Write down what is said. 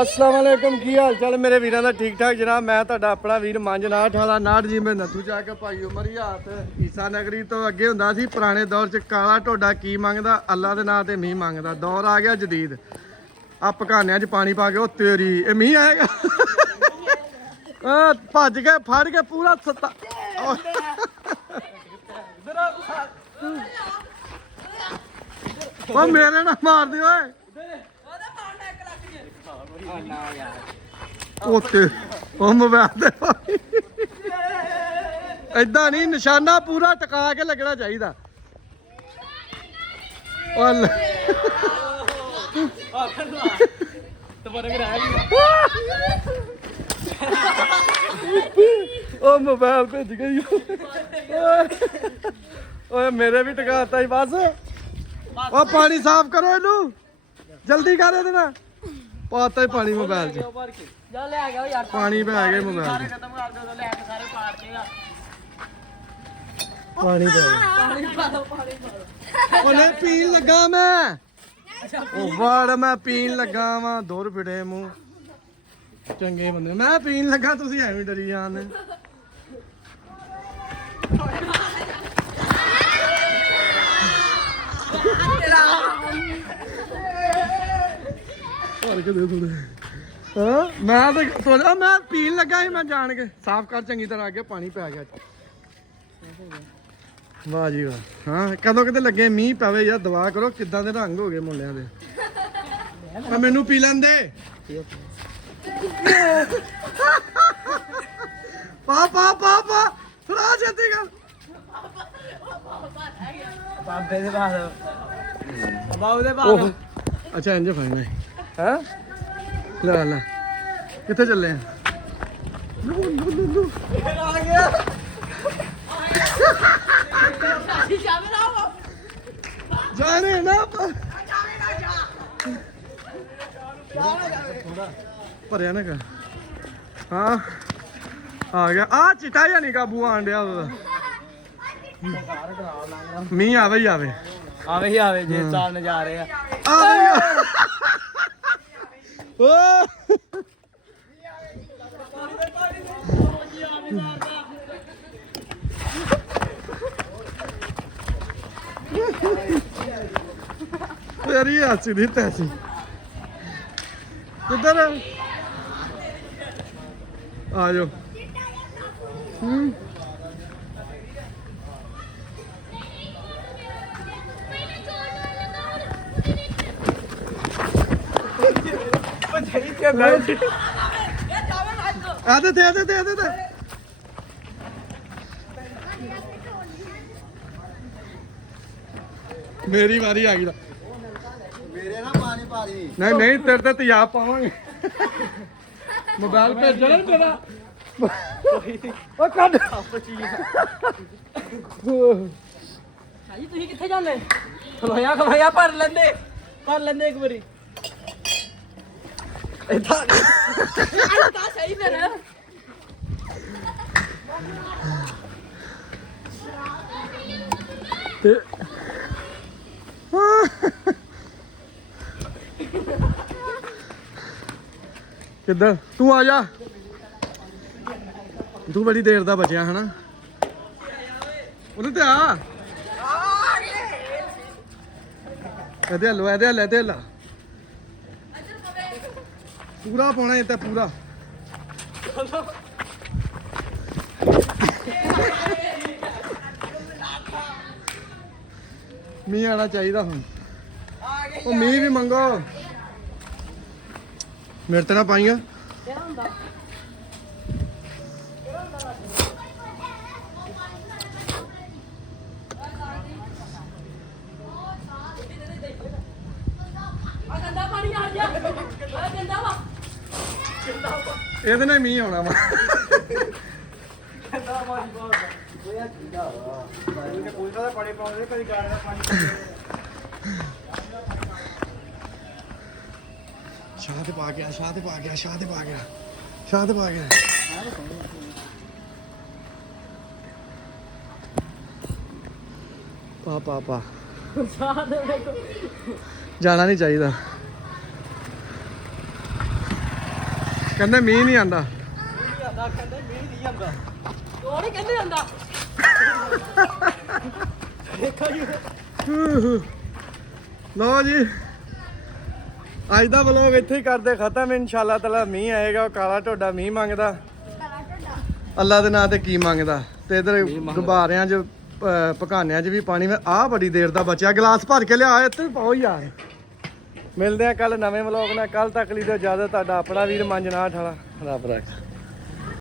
अस्सलाम वालेकुम की हाल चाल मेरे वीरां दा ठीक ठाक जनाब। मैं तुहाडा अपना वीर मांजनाठ वाला नाठ जी मैं नथू चा के भाई उमर हाथ ईसा नगरी तो अगे हुंदा सी पुराने दौर च काला ढोडा की मंगदा अल्लाह दे नां ते मींह मंगदा। दौर आ गया जदीद आ पकानियां च पानी पा के ओ तेरी ए मींह आएगा भज के फड़ के पूरा सत्ता ओ मेरे ना मार दे ओए ਉੱਤੇ ਉਹ ਮੋਬਾਈਲ ਤੇ ਏਦਾਂ ਨਹੀਂ ਨਿਸ਼ਾਨਾ ਪੂਰਾ ਟਿਕਾ ਕੇ ਲੱਗਣਾ ਚਾਹੀਦਾ। ਉਹ ਮੋਬਾਈਲ ਭੇਜ ਗਈ ਓਏ ਮੇਰੇ ਵੀ ਟਿਕਾਤਾ ਹੀ ਬਸ। ਉਹ ਪਾਣੀ ਸਾਫ਼ ਕਰੋ ਇਹਨੂੰ ਜਲਦੀ ਕਰ ਇਹਦੇ ਨਾਲ ਪਾਤਾ ਹੀ ਪਾਣੀ ਮੋਬਾਈਲ 'ਚ ਪਾਣੀ ਪੈ ਗਿਆ ਮੋਬਾਈਲ 'ਚ ਪਾਣੀ ਪੈ ਗਿਆ ਉਹਨੇ ਪੀਣ ਲੱਗਾ ਮੈਂ ਉਹ ਵੜ ਮੈਂ ਪੀਣ ਲੱਗਾ ਵਾਂ ਦੁਰ ਫਿੜੇ ਮੂੰਹ ਚੰਗੇ ਬੰਦੇ ਮੈਂ ਪੀਣ ਲੱਗਾ ਤੁਸੀਂ ਐਵੇਂ ਡਰੀ ਜਾਂਦੇ। मैं तो सोचा मैं पीन लगा ही मैं जान के साफ कर चंगी तरह अगे पानी पै गया। वाह जी वाह। हाँ कदों किते लगे मीह पवे यार दुआ करो किदां दे रंग हो गए मुंडियां दे। मैनू पी लैन दे पा पा पा पा थोड़ा छेती कर बाबे दे पास बाबू दे पास। अच्छा इंज फड़ना है ला ला कितने चले हैं जाने ना भरिया ना कर। हाँ आ गया आ चिटा या नहीं काबू आन दिया मीह आवे ही आवे आवे ही आवे जे चाल नजारे यार ये हंसी दी तैसी किधर आ जाओ। आते थे मेरी बारी आ गई मेरे ना पानी पा दी नहीं नहीं तेरे ते तेजाब पावांगे मोबाइल भेजो ना तेरा ओ कट भाई ਤੁਸੀਂ ਕਿੱਥੇ ਜਾਂਦੇ ਖਲੋਇਆ ਭਰ ਲੈਂਦੇ ਇੱਕ ਵਾਰੀ ਇਦਾਂ ਸਹੀ ਫਿਰ ਤੇ ਕਿੱਦਾਂ ਤੂੰ ਆ ਜਾ ਤੂੰ ਬੜੀ ਦੇਰ ਦਾ ਬਚਿਆ ਹਨਾ ਉਹਦੇ ਤੇ ਆ ਇਹਦੇ ਹੱਲ पूरा पाना है पूरा मीह आना चाहिए हूँ मीह भी मंगो मेरे तो ना पाइया ਇਹਦੇ ਨਾਲ ਮੀਂਹ ਆਉਣਾ ਵਾ ਸ਼ਾਹ ਤੇ ਪਾ ਗਿਆ ਪਾ ਜਾਣਾ ਨਹੀਂ ਚਾਹੀਦਾ ਕਹਿੰਦੇ ਮੀਂਹ ਨਹੀਂ ਆਂਦਾ। ਨਹੀਂ ਆਂਦਾ, ਕਹਿੰਦੇ ਮੀਂਹ ਨਹੀਂ ਆਂਦਾ। ਉਹ ਨਹੀਂ ਕਹਿੰਦੇ ਆਂਦਾ। ਦੇਖੋ ਜੀ। ਲਓ ਜੀ ਅੱਜ ਦਾ ਵਲੋਗ ਇੱਥੇ ਹੀ ਕਰਦੇ ਖਤਮ। ਇਨਸ਼ਾਅੱਲਾ ਤਾਲਾ ਮੀਂਹ ਆਏਗਾ। ਉਹ ਕਾਲਾ ਢੋਡਾ ਮੀਂਹ ਮੰਗਦਾ, ਅੱਲਾ ਦੇ ਨਾਂ ਤੇ ਕੀ ਮੰਗਦਾ। ਤੇ ਇਧਰ ਗੁਬਾਰਿਆਂ 'ਚ ਪਕਾਨਿਆਂ 'ਚ ਵੀ ਪਾਣੀ ਆਹ ਬੜੀ ਦੇਰ ਦਾ ਬਚਿਆ। ਗਲਾਸ ਭਰ ਕੇ ਲਿਆ ਇੱਥੇ ਪਾਓ ਯਾਰ। ਮਿਲਦੇ ਆ ਕੱਲ ਨਵੇਂ ਵਲੋਗ ਨਾਲ। ਕੱਲ ਤੱਕ ਲਈ ਦਿਓ ਇਜਾਜ਼ਤ। ਤੁਹਾਡਾ ਆਪਣਾ ਵੀਰ ਮੰਜਨਾਠ ਵਾਲਾ। ਰੱਬ ਰੱਖ।